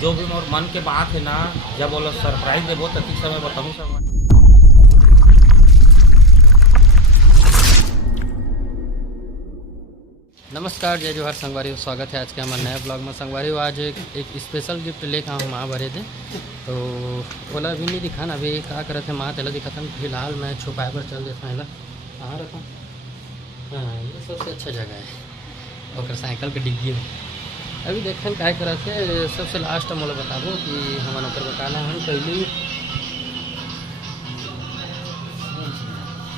जो भी मोर मन के बात है ना, जब बोलो सरप्राइज देबो तो ठीक समय बताऊँ सब। नमस्कार, जय जोहार संगवारी, स्वागत है आज के हमारे नए ब्लॉग में। संगवारी आज एक स्पेशल गिफ्ट लेकर हम वहाँ भरे थे, तो बोला अभी नहीं दिखा ना, अभी क्या करे थे माँ तेला दिखा था। फिलहाल मैं छुपाए पर चल देता हूँ। कहाँ रखा? हाँ, ये सबसे अच्छा जगह है और साइकिल के डिग्गी में। अभी देखें क्या करे थे। सबसे लास्ट मोला बताबो कि हमारा ओकर बताना हम पहले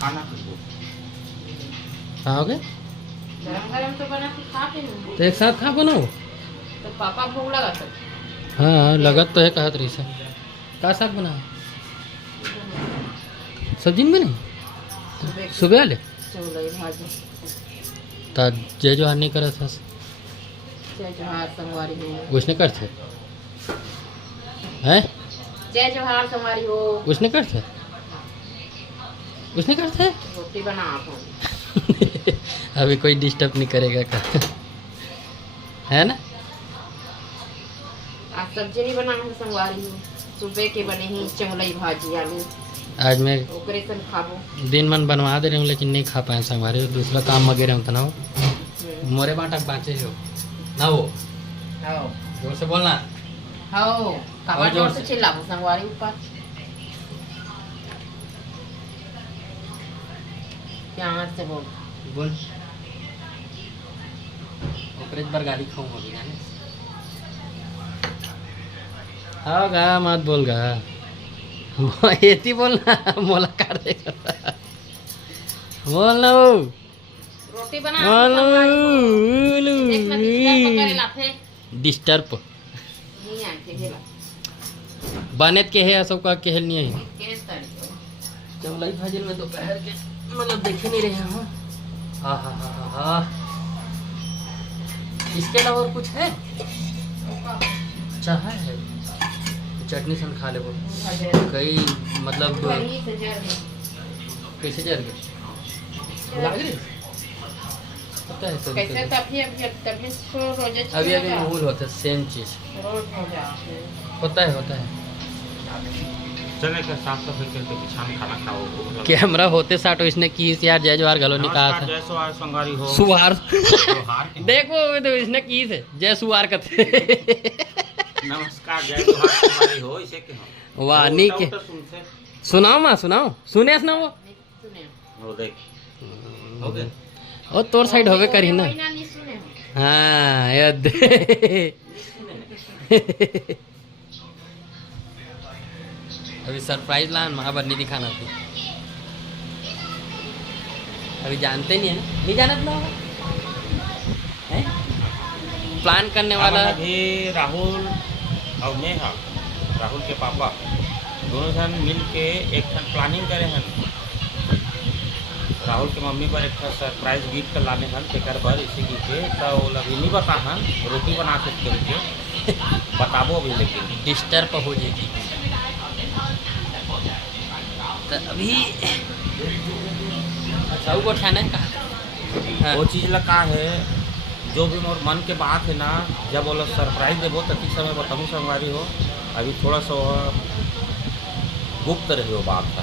खाना कहाँ हो गए गरम तो बना के खा के नहीं। तो एक साथ खा बनाओ तो पापा भूख लगा था। हाँ लगत तो है, कहत रही से का साग बना सब्जी में नहीं सुबह आले चौलाई भाजी तो जय जोहार नहीं करे था जय जोहार संगवारी हो। उसने करते हैं जय जोहार संगवारी हो। उसने करते रोटी बना आप अभी कोई डिस्टर्ब नहीं करेगा का है ना। आज सब्जी नहीं बना है संगवारी हो। सुबह के बने ही चौलाई भाजी आलू। आज मैं ओकरे सन खाबो। दिन मन बनवा दे रही हूँ लेकिन नहीं खा पाए संगवारी, दूसरा काम में गिरे हूँ तो ना हो मोरे बाटा बाँचे हो ना हो। हाओ जोर से बोलना। हाओ काबा और जोर जोर से से। चिल्लाबो संगवारी ऊपर। प्यार से बोल। बोल ओकरे बार गाली खाऊं अभी जाने। हाँ गा मत बोल गा एती बोलना मोला काट देगा बोलना रोटी बना देख ना डिस्टर्ब करे लाथे। डिस्टर्ब नहीं आके गेला बनेत के है सब का केहल नहीं है। केस तारीख चमलाई भाजिल में दोपहर के मतलब देख ही नहीं रहे हैं। हाँ हाँ हाँ हाँ हाँ, इसके अलावा और कुछ है? चाह है चटनी सन खा ले वो कई मतलब कैसे जर गए लग रही पता है सब कैसे तभी रोजे अभी अभी माहौल होता है सेम चीज रोज हो जाते होता है। चले का साफ सफाई करके बिछा में खाना खाओ। कैमरा होते साटो इसने की यार जय जोहार गलो निकाला था। जय सुहार संगवारी हो। सुहार जोहार के। देखो तो इसने की थे जय सुहार कथे नमस्कार, जय जोहार संगवारी हो। इसे के हो वाह नी के सुनते सुनाओ माँ सुनाओ सुने ना वो सुने हो देख हो गए। ओ तोर साइड होवे करी ना। नहीं सुने हाँ याद अभी सरप्राइज लान महाबर नहीं दिखाना थी। अभी जानते नहीं है ना, नहीं जानत ना है प्लान करने वाला। अभी राहुल और नेहा, राहुल के पापा दोनों जन मिल के एक ठन प्लानिंग करे हैं। राहुल के मम्मी पर एक सरप्राइज गिफ्ट लाने हैं तेकर बर इसी के तो अभी नहीं बता हैं। रोटी बना सकते उनके बताबो अभी लेकिन डिस्टर्ब हो जाएगी तो अभी अच्छा वो ठाना है का वो चीज़ लगा है जो भी मोर मन के बात है ना, जब बोलो सरप्राइज देबो तो ठीक समय बताऊँ संगवारी हो। अभी थोड़ा सा गुप्त रहे हो बात का,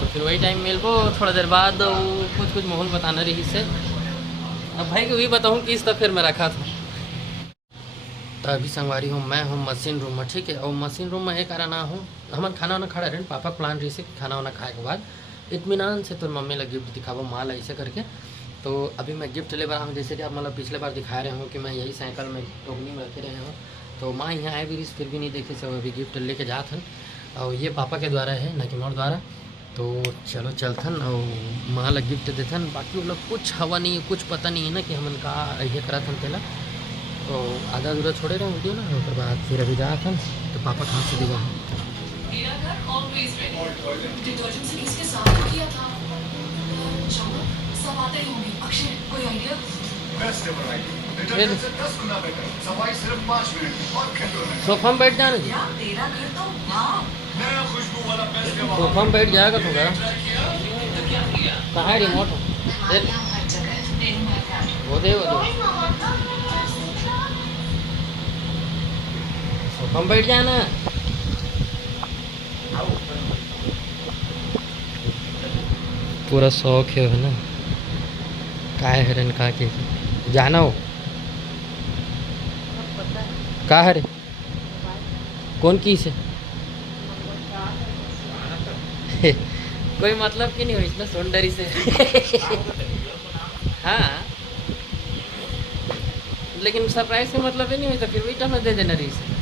तो फिर वही टाइम मिल को थोड़ा देर बाद कुछ माहौल बताना रही से। अब भाई को भी बताऊँ कि इस तो फिर मैं रखा था। तो अभी संगवारी हूँ मैं हूँ मशीन रूम में, ठीक है। और मशीन रूम में एक कारण ना हूँ हम खाना वाना खड़ा रहे पापा प्लान रही से खाना वाना खाए के बाद इत्मीनान से तो मम्मी लगी गिफ्ट दिखावा माल ऐसे करके। तो अभी मैं गिफ्ट ले रहा हूँ जैसे कि आप मतलब पिछले बार दिखा रहे हूँ कि मैं यही साइकिल में टोकनी में रखे रहे हूँ। तो माँ यहाँ आए भी फिर भी नहीं देखे सब अभी गिफ्ट लेके जात हन और ये पापा के द्वारा है न कि मोर द्वारा। तो चलो चलथन और माँ लग गिफ्ट देथन। बाकी वो लोग कुछ हवा नहीं है, कुछ पता नहीं है ना कि हमन का ये करा था तेला। तो आधा अधूरा छोड़े रहे वीडियो ना, उसके बाद फिर अभी जा था तो पापा कहाँ से दिखा सोफा में बैठ जाना सोफा में बैठ जाएगा थोड़ा कहाँ है रिमोट वो दे हम बैठ जाए ना। पूरा शौक है ना, काय हरन का के जाना हो का हरे कौन की से कोई मतलब की नहीं हुई इसमें सौंदर्य से हाँ, लेकिन सरप्राइज का मतलब ही नहीं हुई तो फिर वही टाइम दे देना रही से।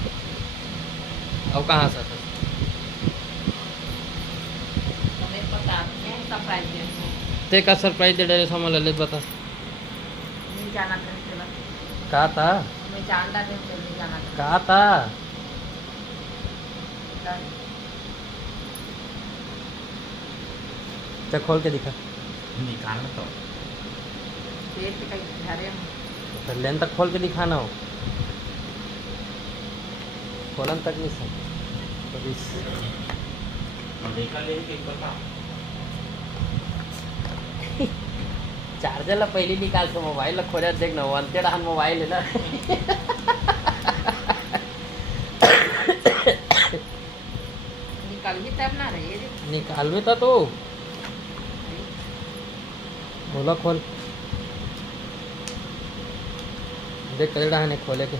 अब कहाँ से हमें पता है सरप्राइज दे ते का सरप्राइज दे डरे सामान ललित बता नहीं जाना था चला का था मैं जानता था नहीं जाना का था था ते खोल के दिखा निकालना तो पेट पे कहीं धरे हम तो लेन तक खोल के दिखाना हो, खोलन तक नहीं सर देखा ले के बता चार्जर ला पहले निकाल तो मोबाइल ला खोजा देख ना वन तेरा हम मोबाइल है ना निकल भी तब ना रही है निकाल में था तो बोला खोल देख कर रहा है खोले के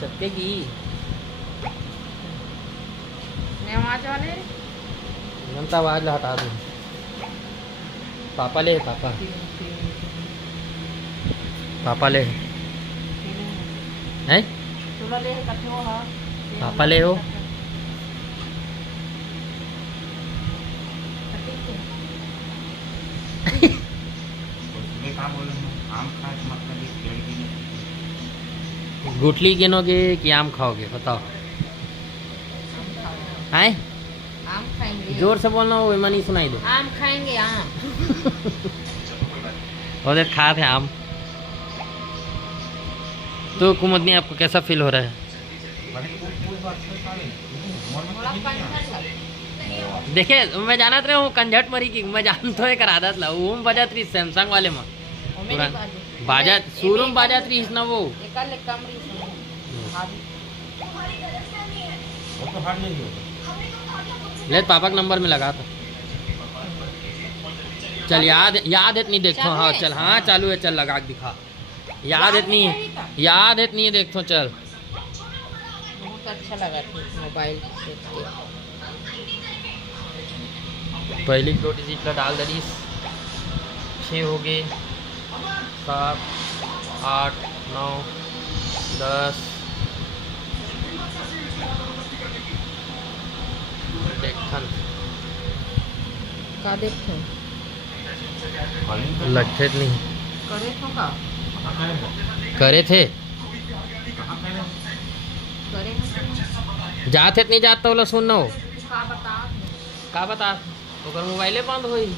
चपकेगी नेवाज वाले मनता आवाज ला हटा दूँ पापा ले पापा पापा ले हैं तुला ले कथे हो हां पापा ले हो उसमें काम बोले आम खाए तो मतलब ये पेड़ की नहीं गुठली गिनोगे कि आम खाओगे बताओ हैं आम खाएंगे जोर से बोलना हो वही नहीं सुनाई दो आम खाएंगे आम और खा थे आम तो कुमुदनी आपको कैसा फील हो रहा है थोड़ा पंखा देखिए मैं जाना रहे हूँ कंझट मरी की मैं जान तो एक आदत ला वो बजात रही सैमसंग वाले में बाजा शोरूम बाजात रही ना वो एकल कमरी वो तो हार नहीं होगा ले पापा के नंबर में लगा था चल याद याद है नहीं देखो चालू हाँ है? चल हाँ चालू है चल लगा के दिखा याद है नहीं है याद है नहीं है देखो चल बहुत अच्छा लगा था मोबाइल देख के पहली 2 डिजिट का डाल दीस 6 हो गए 7 8 9 10 देखन का देखो लगते नहीं करे तो का कहाँ करें करे थे कहाँ करें करे जाते नहीं जाता बोला सुनना हो का बता का बता ओकर मोबाइले बंद होई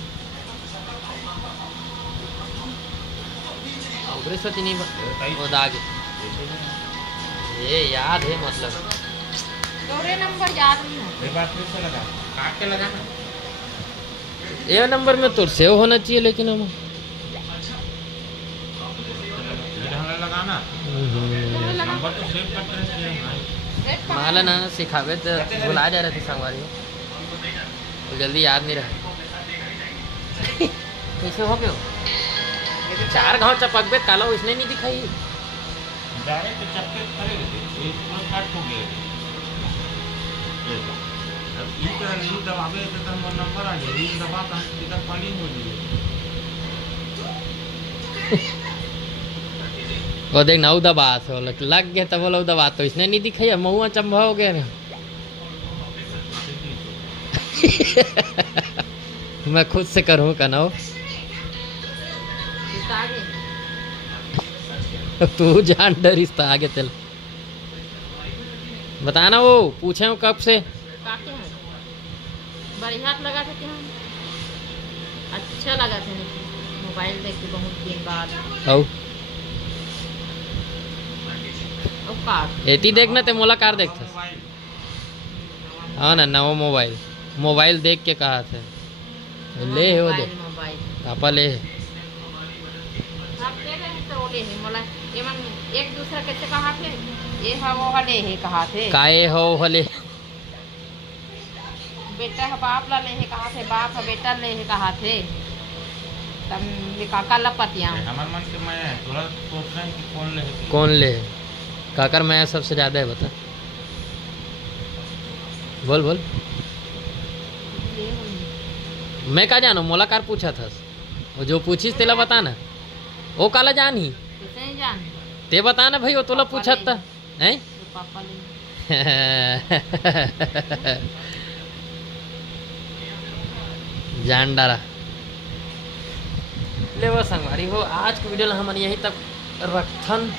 ओकरे सच नहीं वो दाग ये याद है मतलब तोरे नंबर याद नहीं हो एक बार फिर से लगा काट के लगाना ये नंबर में तो सेव होना चाहिए लेकिन हम ढंग लगाना नंबर तो सेव करते रहते हैं माला ना सिखावे तो भुला जा रहे थे संगवारी तो जल्दी याद नहीं रहा कैसे हो गए 4 घाव चपकबे काला उसने नहीं दिखाई डायरेक्ट चक्के खड़े रहते एक पूरा कट हो गया ये तो। अब ई तरह नहीं दबावे तो हम नंबर आ जाए रील दबा तो हम टिकट खाली हो जाए वो देख ना दबा तो लग गया तब बोला दबा तो इसने नहीं दिखाई महुआ चंबा हो गया ना मैं खुद से करूँ का ना तू जान डरिस्ता आगे चल बताना वो पूछे हो कब से काटे हैं बढ़िया लगा था कि हम अच्छा लगा था मोबाइल देख के बहुत दिन बाद औ अब काट एती देखना ते मुलाकात देखता हाँ ना नवा मोबाइल मोबाइल देख के कहा थे ले है वो दे मोबाइल पापा ले है आप दे रहे हैं तो वो ले है मोला एमन एक दूसरा कैसे कहा थे ये है वो हले है कहा थे काए हो हले बेटा है बाप ला ले है कहा थे बाप है बेटा ले है कहा थे तब ये काका लपतिया हमारे मन के मैं थोड़ा सोच रहे हैं कि कौन ले कौन ले है काकर मैं सबसे ज़्यादा है बता बोल बोल मैं का जानो मोला कार पूछा था वो जो पूछीस तेला बता ना वो काला जान ही कैसे नहीं जान ते बता ना भाई वो तोला पूछा था हैं तो पापा ले जान डारा ले वो संगवारी हो आज की वीडियो ला हमन यहीं तक रखथन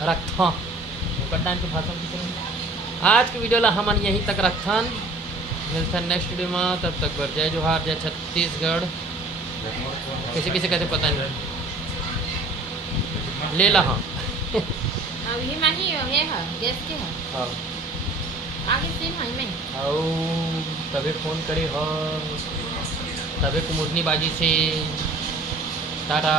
के भाषा में आज की वीडियो ला हमन यहीं तक रखथन मिलते हैं नेक्स्ट वीडियो में तब तक बर जय जोहार जय छत्तीसगढ़ किसी किसी कहते पता नहीं ले ला हाँ अभी मैं ही है गैस के है आगे से है मैं और तबे फोन करे हो तबे कुमुदनी बाजी से टाटा